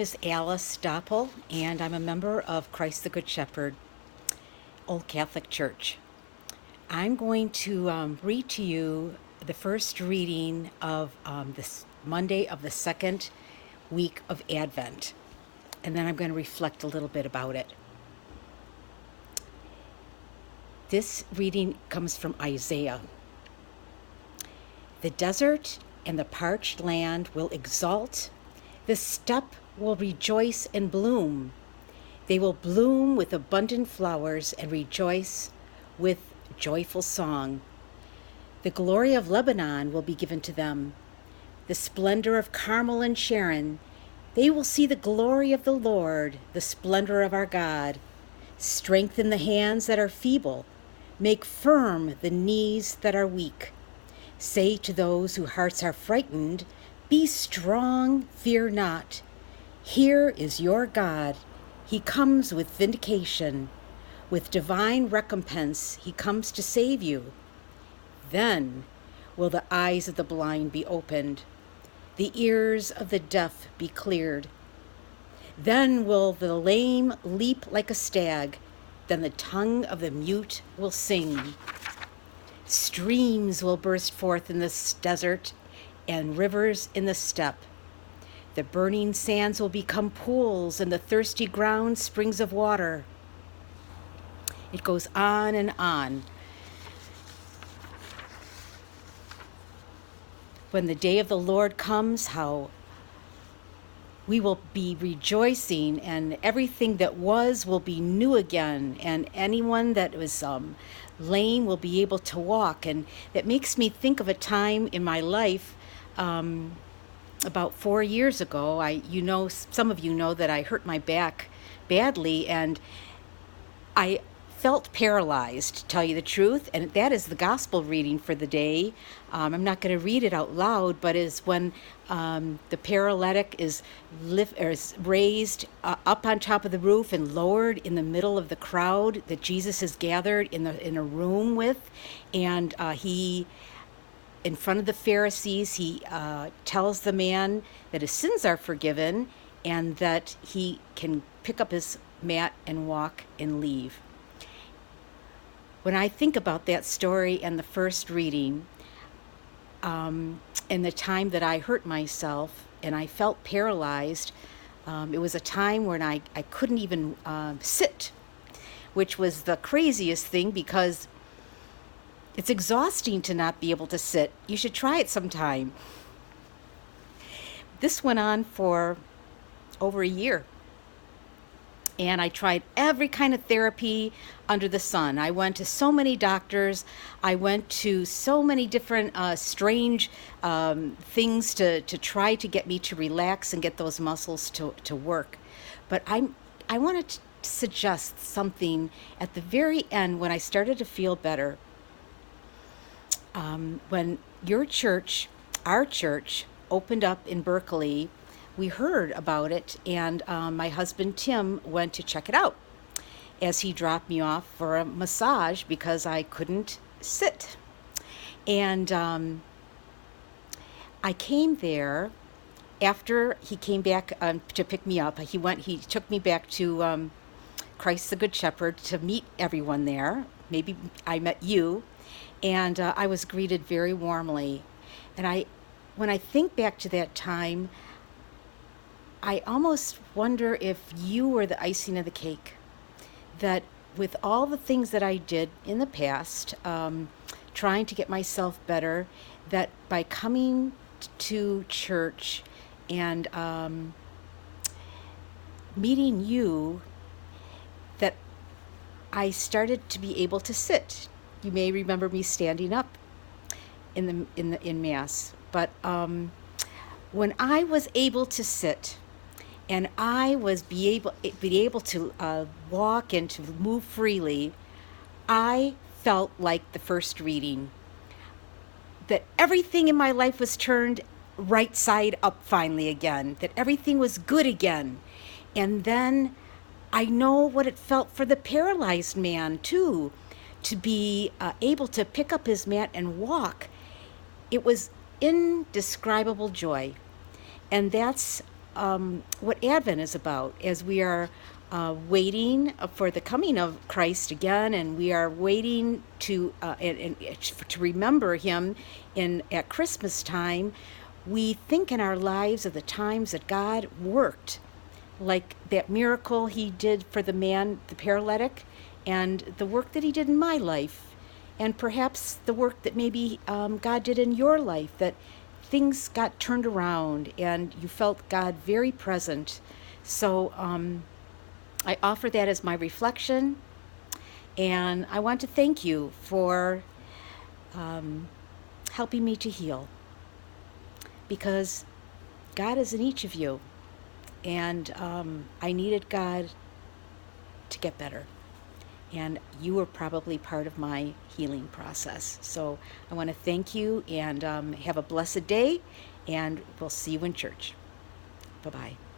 name is Alice Doppel, and I'm a member of Christ the Good Shepherd, Old Catholic Church. I'm going to read to you the first reading of this Monday of the second week of Advent, and then I'm going to reflect a little bit about it. This reading comes from Isaiah. The desert and the parched land will exult. The steppe will rejoice and bloom. They will bloom with abundant flowers and rejoice with joyful song. The glory of Lebanon will be given to them, the splendor of Carmel and Sharon. They will see the glory of the Lord, the splendor of our God. Strengthen the hands that are feeble. Make firm the knees that are weak. Say to those whose hearts are frightened, be strong, fear not. Here is your God. He comes with vindication. With divine recompense, he comes to save you. Then will the eyes of the blind be opened, the ears of the deaf be cleared. Then will the lame leap like a stag, then the tongue of the mute will sing. Streams will burst forth in this desert and rivers in the steppe. The burning sands will become pools and the thirsty ground springs of water. It goes on and on. When the day of the Lord comes, how we will be rejoicing, and everything that was will be new again, and anyone that was lame will be able to walk. And that makes me think of a time in my life about 4 years ago. Some of you know that I hurt my back badly, and I felt paralyzed, to tell you the truth, and that is the gospel reading for the day. I'm not going to read it out loud, but is when the paralytic is raised up on top of the roof and lowered in the middle of the crowd that Jesus is gathered in a room with, and he, in front of the Pharisees, he tells the man that his sins are forgiven and that he can pick up his mat and walk and leave. When I think about that story and the first reading, and the time that I hurt myself and I felt paralyzed, it was a time when I couldn't even sit, which was the craziest thing because it's exhausting to not be able to sit. You should try it sometime. This went on for over a year. And I tried every kind of therapy under the sun. I went to so many doctors. I went to so many different strange things to try to get me to relax and get those muscles to work. But I wanted to suggest something at the very end when I started to feel better. When our church, opened up in Berkeley, we heard about it, and my husband Tim went to check it out as he dropped me off for a massage because I couldn't sit. And I came there after he came back to pick me up. He took me back to Christ the Good Shepherd to meet everyone there. Maybe I met you, and I was greeted very warmly. And when I think back to that time, I almost wonder if you were the icing of the cake. That with all the things that I did in the past, trying to get myself better, that by coming to church and meeting you, that I started to be able to sit. You may remember me standing up in Mass, but when I was able to sit, and I was be able to walk and to move freely, I felt like the first reading, that everything in my life was turned right side up finally again, that everything was good again. And then I know what it felt for the paralyzed man too, to be able to pick up his mat and walk. It was indescribable joy. And that's what Advent is about, as we are waiting for the coming of Christ again, and we are waiting and to remember Him at Christmas time. We think in our lives of the times that God worked, like that miracle He did for the man, the paralytic, and the work that He did in my life, and perhaps the work that maybe God did in your life, that things got turned around and you felt God very present. So I offer that as my reflection, and I want to thank you for helping me to heal, because God is in each of you, and I needed God to get better. And you were probably part of my healing process. So I want to thank you, and have a blessed day, and we'll see you in church. Bye bye.